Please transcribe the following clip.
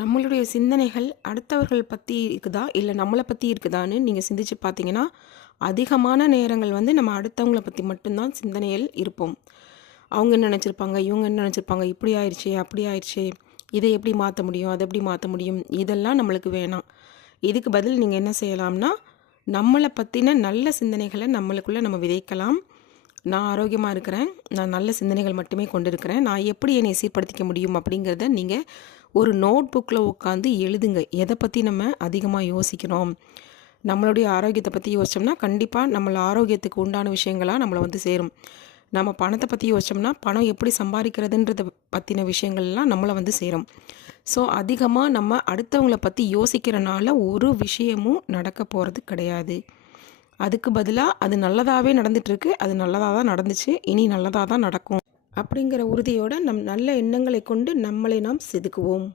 நம்மளுடைய சிந்தனைகள் அடுத்தவர்கள் பற்றி இருக்குதா இல்லை நம்மளை பற்றி இருக்குதான்னு நீங்கள் சிந்திச்சு பார்த்தீங்கன்னா அதிகமான நேரங்கள் வந்து நம்ம அடுத்தவங்கள பற்றி மட்டும்தான் சிந்தனைகள் இருப்போம். அவங்க என்ன நினச்சிருப்பாங்க, இவங்க என்ன நினச்சிருப்பாங்க, இப்படி ஆயிடுச்சே அப்படி ஆயிடுச்சே, இதை எப்படி மாற்ற முடியும், அதை எப்படி மாற்ற முடியும், இதெல்லாம் நம்மளுக்கு வேணாம். இதுக்கு பதில் நீங்கள் என்ன செய்யலாம்னா, நம்மளை பற்றின நல்ல சிந்தனைகளை நம்மளுக்குள்ளே நம்ம விதைக்கலாம். நான் ஆரோக்கியமாக இருக்கிறேன், நான் நல்ல சிந்தனைகள் மட்டுமே கொண்டிருக்கிறேன், நான் எப்படி என்னை சீர்படுத்திக்க முடியும் அப்படிங்கிறத நீங்கள் ஒரு நோட் புக்கில் உட்காந்து எழுதுங்க. எதை பற்றி நம்ம அதிகமாக யோசிக்கிறோம், நம்மளுடைய ஆரோக்கியத்தை பற்றி யோசித்தோம்னா கண்டிப்பாக நம்மள ஆரோக்கியத்துக்கு உண்டான விஷயங்களாக நம்மளை வந்து சேரும். நம்ம பணத்தை பற்றி யோசித்தோம்னா பணம் எப்படி சம்பாதிக்கிறதுன்றதை பற்றின விஷயங்கள்லாம் நம்மளை வந்து சேரும். ஸோ அதிகமாக நம்ம அடுத்தவங்கள பற்றி யோசிக்கிறனால ஒரு விஷயமும் நடக்க போகிறது கிடையாது. அதுக்கு பதிலாக அது நல்லதாகவே நடந்துகிட்ருக்கு, அது நல்லதாக தான் நடந்துச்சு, இனி நல்லதாக தான் நடக்கும் அப்படிங்கிற உறுதியோடு நல்ல எண்ணங்களை கொண்டு நம்மளை நாம் செதுக்குவோம்.